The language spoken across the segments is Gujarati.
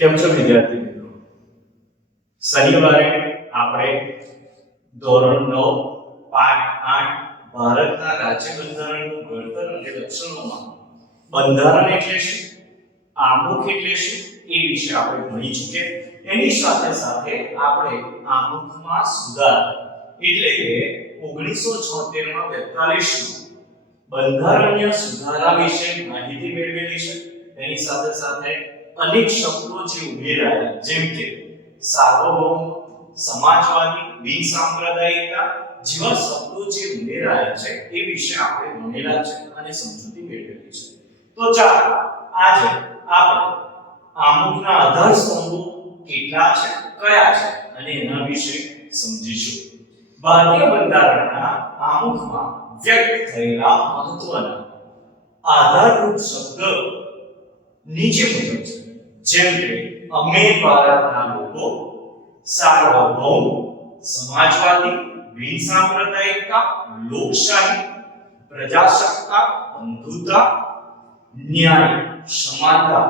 કેમ છો વિદ્યાર્થી મિત્રો? શનિવારે આપણે ધોરણ 9 પાઠ 8 ભારતના રાજ્ય બંધારણનું ઘડતર અને લક્ષણોમાં બંધારણ એટલે શું, આમુખ એટલે શું એ વિશે આપણે ભણી ચૂક્યા. એની સાથે સાથે આપણે આમુખમાં સુધાર એટલે કે 1976 માં 42 બંધારણીય સુધારા વિશે માહિતી મેળવેલી છે. એની સાથે સાથે અનેક શબ્દો જે ઉમેરાયા, જેમ કે સાર્વભૌમ, સમાજવાદી, બિનસાંપ્રદાયિકતા જેવા શબ્દો જે ઉમેરાયા છે એ વિશે આપણે ભણેલા છે અને સમજૂતી મેળવેલી છે. તો ચાલો આજે આપણે આમુખના આધાર સ્તંભો કેટલા છે, કયા છે અને એના વિશે સમજીશું. ભારતીય બંધારણના આમુખમાં વ્યક્ત થયેલા મહત્વના આધારરૂપ શબ્દ નીચે મુજબ છે, જેમ કે અમે ભારતના લોકો, સાર્વભૌમ, સમાજવાદી, બિનસાંપ્રદાયિકતા, લોકશાહી, પ્રજાસત્તાક, બંધુતા, ન્યાય, સમાનતા,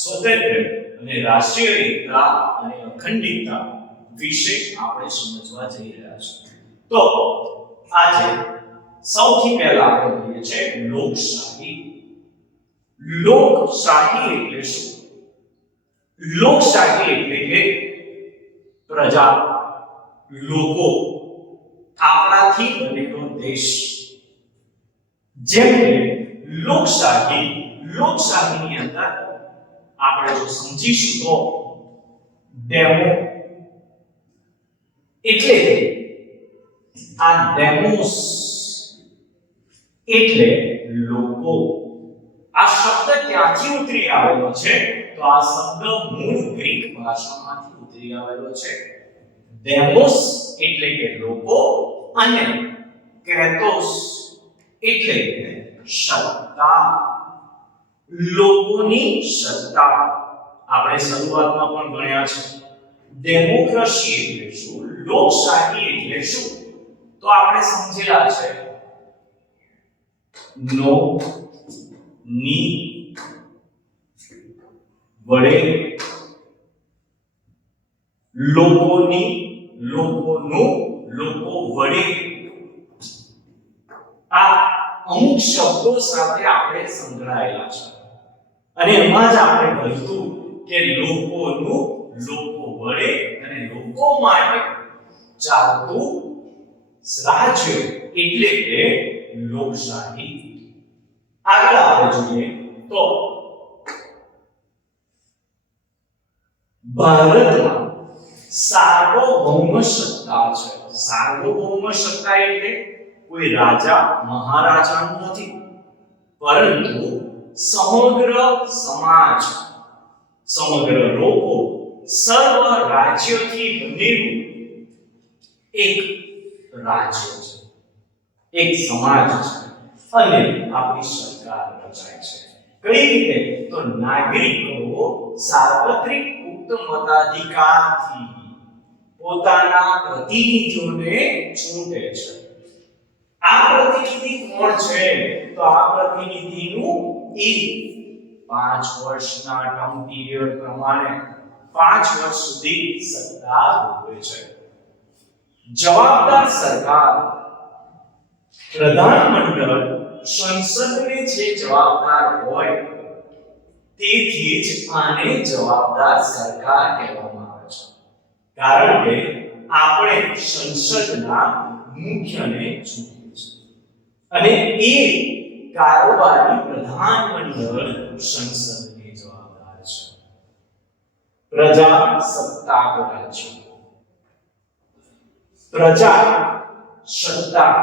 સ્વતંત્ર અને રાષ્ટ્રીય એકતા અને અખંડિતતા વિશે આપણે સમજવા જઈ રહ્યા છીએ. તો આજે સૌથી પહેલા આપણે જોઈએ છે લોકશાહી. લોકશાહી એટલે શું? લોકશાહી એટલે કે પ્રજા, લોકો, આપણાથી બનેલો દેશ. જેમ કે લોકશાહીની અંદર આપણે જો સમજીશું તો ડેમો એટલે આ ડેમોસ એટલે લોકો. આ શબ્દ ક્યાંથી ઉતરી આવેલો છે? તો આ શબ્દ મૂળ ગ્રીક ભાષામાંથી ઉતરી આવેલો છે. ડેમોસ એટલે કે લોકો અને ક્રેટોસ એટલે કે સત્તા, લોકોની સત્તા. આપણે શરૂઆતમાં પણ ભણ્યા છે ડેમોક્રેસી એટલે શું, લોકશાહી એટલે શું. તો આપણે સમજેલા છે નો ની વડે, લોકોની, લોકોનું, લોકો વડે. આ અમુક શબ્દો સાથે આપણે સંકળાયેલા છે અને એમાં જ આપણે કહ્યું કે લોકોનું, લોકો વડે અને લોકો માટે ચાલતું રાજ્ય એટલે કે લોકશાહી. આગળ આપણે જોઈએ તો ભારતમાં સાર્વભૌમ સત્તા છે. સાર્વભૌમ સત્તા એટલે કોઈ રાજા મહારાજાનું નથી, પરંતુ સમગ્ર સમાજ, સમગ્ર લોકો, સર્વ રાજ્યથી બનેલું એક રાજ્ય છે, એક સમાજ છે અને આપણી સરકાર રચાય છે. કઈ રીતે? તો નાગરિકો સાર્વત્રિક મુક્ત મતાધિકારથી પોતાના પ્રતિનિધિઓને ચૂંટે છે. આ પ્રતિનિધિ કોણ છે? તો આ પ્રતિનિધિનું 5 વર્ષના ટર્મ પીરિયડ પ્રમાણે 5 વર્ષ સુધી સત્તા ભોગવે છે. જવાબદાર સરકાર, પ્રધાનમંડળ સંસદને જે જવાબદાર હોય તેથી જ આને જવાબદાર સરકાર કહેવામાં આવે છે. કારણ કે આપણે સંસદના મુખ્યને ચૂંટીએ છીએ અને એ કારોબારી પ્રધાનમંડળ સંસદને જવાબદાર છે. પ્રજાસત્તાક રાજ્ય, પ્રજા સત્તા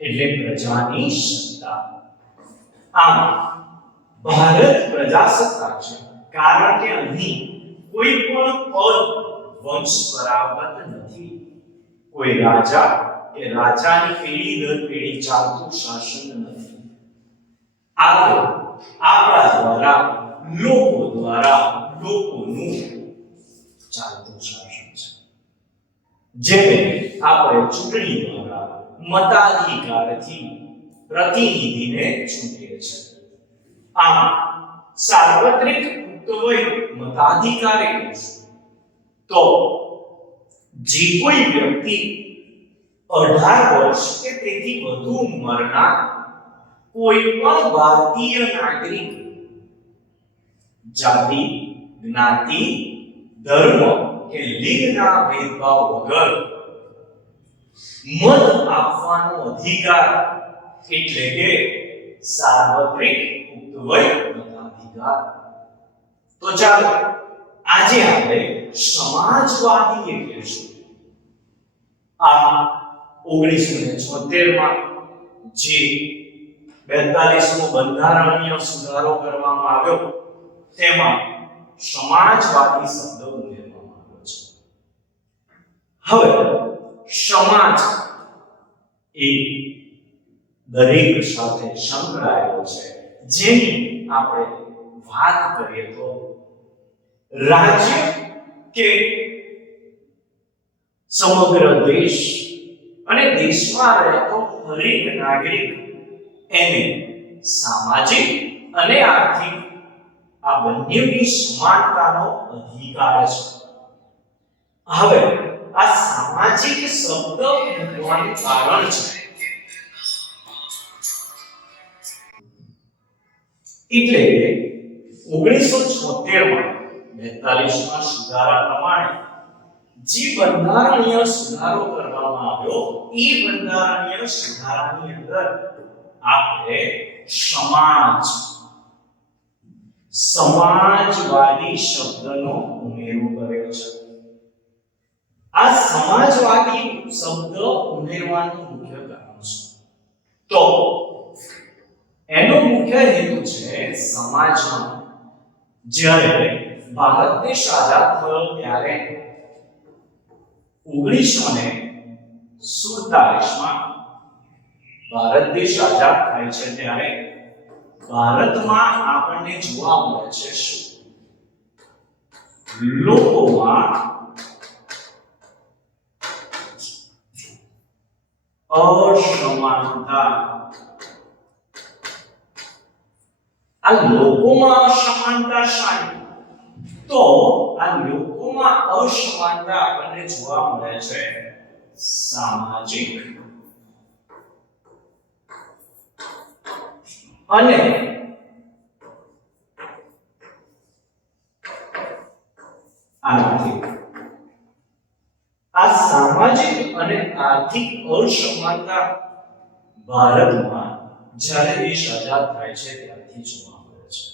એટલે પ્રજાની સત્તા. આમ ભારત પ્રજાસત્તાક છે કારણ કે અહીં કોઈ પણ પદ વંશ પરાગત નથી. કોઈ રાજા કે રાજાની પેઢી દર પેઢી ચાલતું શાસન નથી. આપણા દ્વારા, લોકો દ્વારા, લોકોનું ચાલતું શાસન છે. જેને આપણે ચૂંટણી દ્વારા મતાધિકારથી પ્રતિનિધિને ચૂંટીએ છીએ. આમ સાર્વત્રિક પુખ્તવય મતાધિકાર એટલે શું? તો જે કોઈ વ્યક્તિ 18 વર્ષ કે તેથી વધુ ઉંમરના કોઈ પણ ભારતીય નાગરિક જાતિ, જ્ઞાતિ, ધર્મ કે લિંગના ભેદભાવ વગર મત આપવાનો અધિકાર એટલે કે સાર્વત્રિક પુખ્તવય મતાધિકાર. તો ચાલો આજે આપણે સમાજવાદી એટલે શું? આ 1976 માં જે 42મો બંધારણીય સુધારો કરવામાં આવ્યો તેમાં સમાજવાદી શબ્દ ઉમેરવામાં આવ્યો છે. હવે સમાજ એ દરેક સાથે સંકળાયેલો છે. જેની આપણે વાત કરીએ તો રાજ્ય કે સમગ્ર દેશ અને દેશમાં રહેતો દરેક નાગરિક એને સામાજિક અને આર્થિક આ બંનેની સમાનતાનો અધિકાર છે. હવે આ સામાજિક શબ્દ મૂકવાનું કારણ છે એટલે કે 1976 માં 42મા સુધારા પ્રમાણે જે બંધારણીય સુધારો કરવામાં આવ્યો એ બંધારણીય સુધારાની અંદર આપણે સમાજવાદી શબ્દનો ઉમેરો કર્યો છે. આ સમાજવાદી શબ્દ ઉમેરવાનું મુખ્ય કારણ છે તો એનો મુખ્ય હેતુ છે સમાજમાં જ્યારે ભારત દેશ આઝાદ થયો ત્યારે 1947 માં ભારત દેશ આઝાદ થાય છે ત્યારે ભારતમાં આપણને જોવા મળે છે શું? લોકોમાં અસમાનતા. આ લોકોમાં અસમાનતા શાની? તો આ લોકોમાં અસમાનતા આપણને જોવા મળે છે સામાજિક અને આર્થિક. આ સામાજિક અને આર્થિક અસમાનતા ભારતમાં જ્યારે દેશ આઝાદ થાય છે ત્યારથી જોવા મળે છે.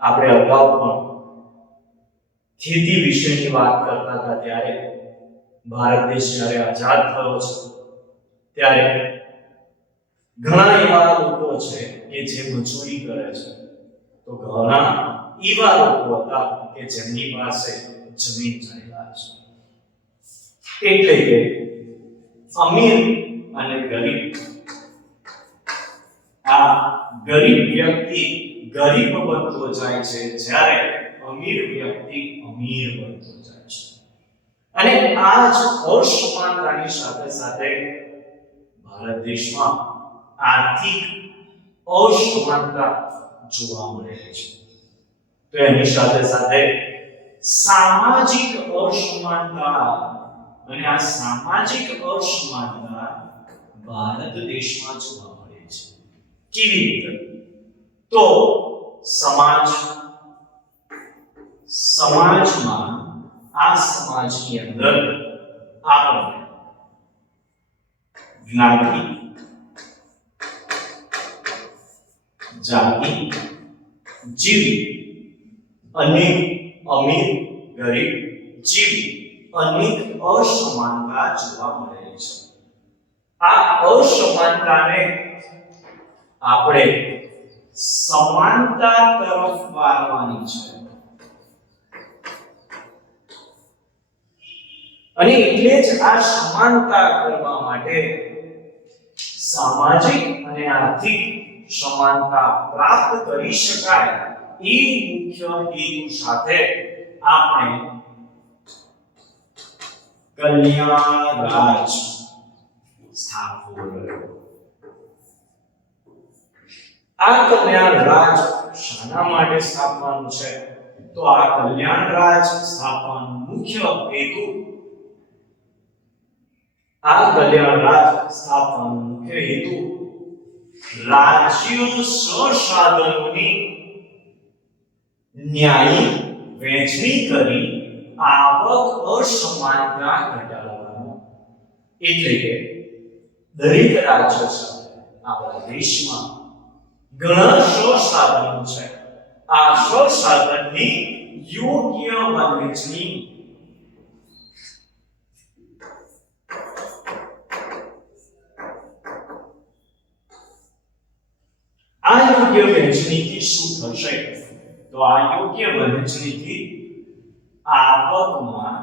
આપણે અગાઉ પણ ખેતી વિશેની વાત કરતા હતા ત્યારે ભારત દેશ જ્યારે આઝાદ થયો છે ત્યારે ઘણા એવા લોકો છે કે જે મજૂરી કરે છે તો ઘણા એવા લોકો હતા કે જેમની પાસે જમીન જાયદાદ છે. એટલે કે અમીર અને ગરીબ. આ ગરીબ વ્યક્તિ ગરીબ બનતો જાય છે જ્યારે અમીર વ્યક્તિ અમીર બનતો જાય છે. અને આ જ અસમાનતાની સાથે સાથે ભારત દેશમાં આર્થિક અસમાનતા જોવા મળે છે. તો એની સાથે સાથે સામાજિક અસમાનતા અને આ સામાજિક અસમાનતા ભારત દેશમાં જોવા મળે છે. કેવી રીતે? તો સમાજમાં આ સમાજની અંદર આપણે જ્ઞાતિ, જાતિ જેવી અનેક અમીર ગરીબ જેવી અનેક અસમાનતા જોવા મળે છે. આ અસમાનતાને આપણે સમાનતા તરફ વાળવાની છે. અને એટલે જ આ સમાનતા કરવા માટે સામાજિક અને આર્થિક સમાનતા પ્રાપ્ત કરી શકાય એ મુખ્ય હેતુ સાથે આપણે કલ્યાણ રાજ સ્થાપ્યો. આ કલ્યાણ રાજ શાના માટે સ્થાપવાનું છે? તો આ કલ્યાણ રાજ સ્થાપવાનો મુખ્ય હેતુ રાજ્ય સંસાધનોની ન્યાયી વહેંચણી કરી આવક અસમાનતા ઘટાડવાનો. એટલે કે દરેક રાજ્ય સાથે આપણા દેશમાં ઘણા સંસાધનો છે. આ સંસાધનની યોગ્ય વહેંચણી આ યોગ્ય વહેંચણીથી શું થશે? તો આ યોગ્ય વહેંચણીથી આવકમાં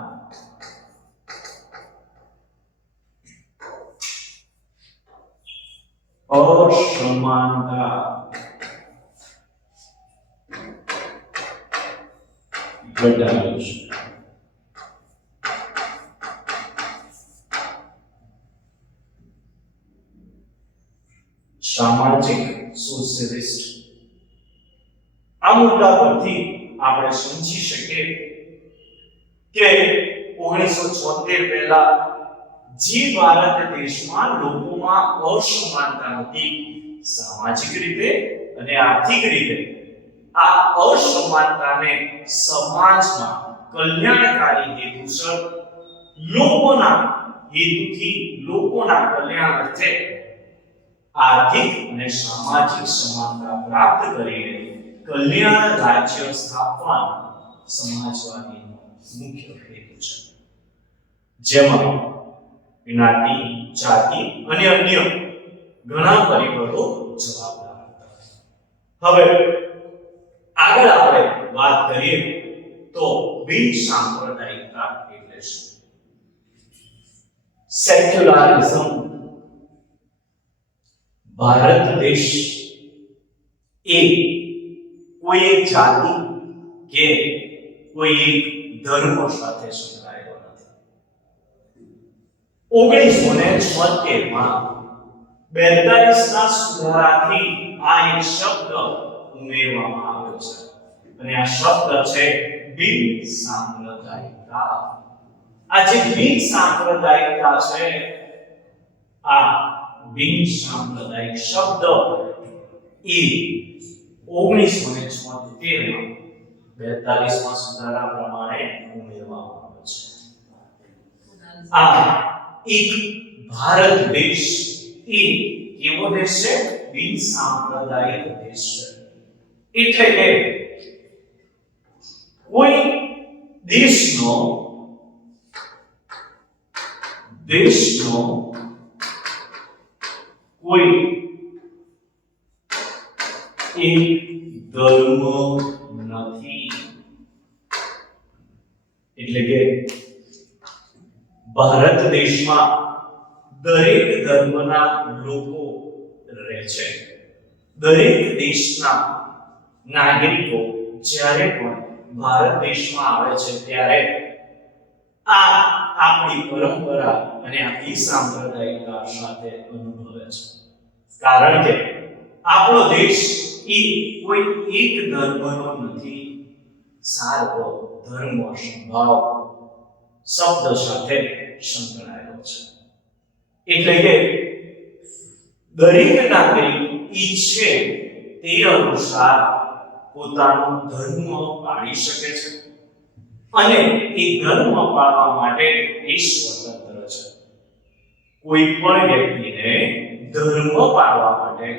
અસમાનતા ઘટાડે છે. સામાજિક સોશિયલિસ્ટ આ મુદ્દા પરથી આપણે સમજી શકીએ કે 1976 પહેલા જે ભારત દેશમાં લોકોમાં અસમાનતા હતી, સામાજિક રીતે અને આર્થિક રીતે, આ અસમાનતાને સમાજમાં કલ્યાણકારી હેતુસર લોકોના કલ્યાણ અર્થે આર્થિક અને સામાજિક સમાનતા પ્રાપ્ત કરીને કલ્યાણ રાજ્ય સ્થાપવાનો સમાજવાદીનો મુખ્ય હેતુ છે, જેમાં જ્ઞાતિ, જાતિ અને અન્ય ઘણા પરિબળો જવાબદાર હતા. હવે આગળ આપણે વાત કરીએ તો બિન સાંપ્રદાયિકતા એટલે શું? સેક્યુલરિઝમ ભારત દેશ એ કોઈ એક જાતિ કે કોઈ એક ધર્મ સાથે સંકળાયેલો નથી. 1976 માં 42 ના સુધારાથી આ એક શબ્દ ઉમેરવામાં આવ્યો છે અને આ શબ્દ છે બિન સાંપ્રદાયિકતા. આ જે બિન સાંપ્રદાયિકતા છે, આ બિન સાંપ્રદાયિક શબ્દ એ 1976 માં 42 માં સુધારા પ્રમાણે ઉમેરવામાં આવ્યો છે. આ એક ભારત દેશ એ કેવો દેશ છે? બિન સાંપ્રદાયિક દેશ છે. એટલે કે કોઈ દેશનો કોઈ એક ધર્મ નથી. એટલે કે ભારત દેશમાં દરેક ધર્મના લોકો રહે છે. દરેક દેશના નાગરિકો જ્યારે પણ ભારત દેશમાં આવે છે ત્યારે આ આપણી પરંપરા અને આપણી સાંપ્રદાયિકતા સાથે અનુભવે છે. કારણ કે આપણો દેશ એ કોઈ એક ધર્મનો નથી, સાર્વધર્મ સંભાવ શબ્દ સાથે સંકળાયેલો છે. એટલે કે દરેક નાગરિક ઈચ્છે તે અનુસાર પોતાનો ધર્મ પાળી શકે છે અને એ ધર્મ પાળવા માટે એ સ્વતંત્ર છે. કોઈ પણ વ્યક્તિને ધર્મ પાળવા માટે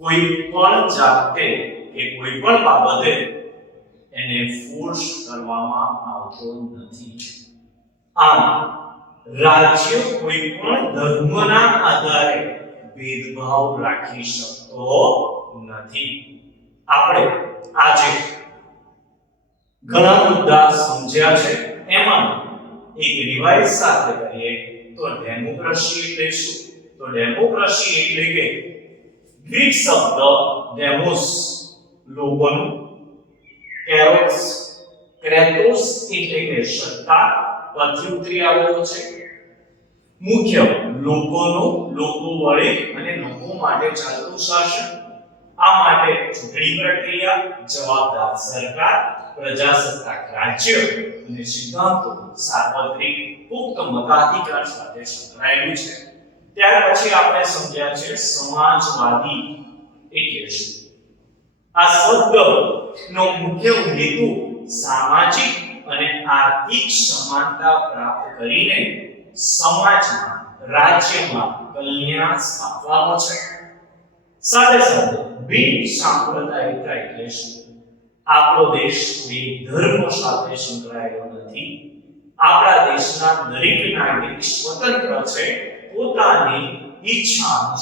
કોઈ પણ જાતે કે કોઈ પણ બાબતે એને ફોર્સ કરવામાં આવતો નથી. આમ રાજ્ય કોઈ પણ ધર્મના આધારે ભેદભાવ રાખી શકતો નથી. આપણે આજે ઘણા મુદ્દા સમજ્યા છે. એમાં એક રિવાઇઝ સાથે કરીએ તો ડેમોક્રેસી એટલે શું? તો ડેમોક્રેસી એટલે કે ગ્રીક શબ્દ ડેમોસ લોકોનું, કેરોસ ક્રેટોસ એટલે કે સત્તા પરથી ઉતરી આવેલો છે. મુખ્ય લોકોનો, લોકો વડે અને લોકો માટે ચાલતું શાસન. આ માટે ચૂંટણી પ્રક્રિયા, જવાબદાર સરકાર, પ્રજાસત્તાક રાજ્ય અને સિદ્ધાંતો સાર્વત્રિક પુખ્ત મતાધિકાર સાથે સંકળાયેલું છે. ત્યાર પછી આપણે સમજ્યા છે સમાજવાદી એટલે શું. આ શબ્દનો મુખ્ય હેતુ સામાજિક અને આર્થિક સમાનતા પ્રાપ્ત કરીને સમાજમાં, રાજ્યમાં કલ્યાણ સ્થાપવાનો છે. સાથે સાથે બિન સાંપ્રદાયિકતા એટલે શું. આપણો દેશ કોઈ ધર્મ સાથે સંકળાયેલો નથી. આપણા દેશના દરેક નાગરિક સ્વતંત્ર છે. પોતાની ઈચ્છા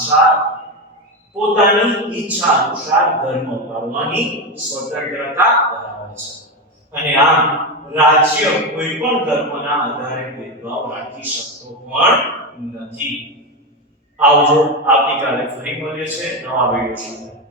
અનુસાર ધર્મ પાળવાની સ્વતંત્રતા ધરાવે છે. અને આમ રાજ્ય કોઈ પણ ધર્મના આધારે ભેદભાવ રાખી શકતો પણ નથી. આવજો, આવતીકાલે ફરી મળીએ છીએ નવા વિડિયો સાથે.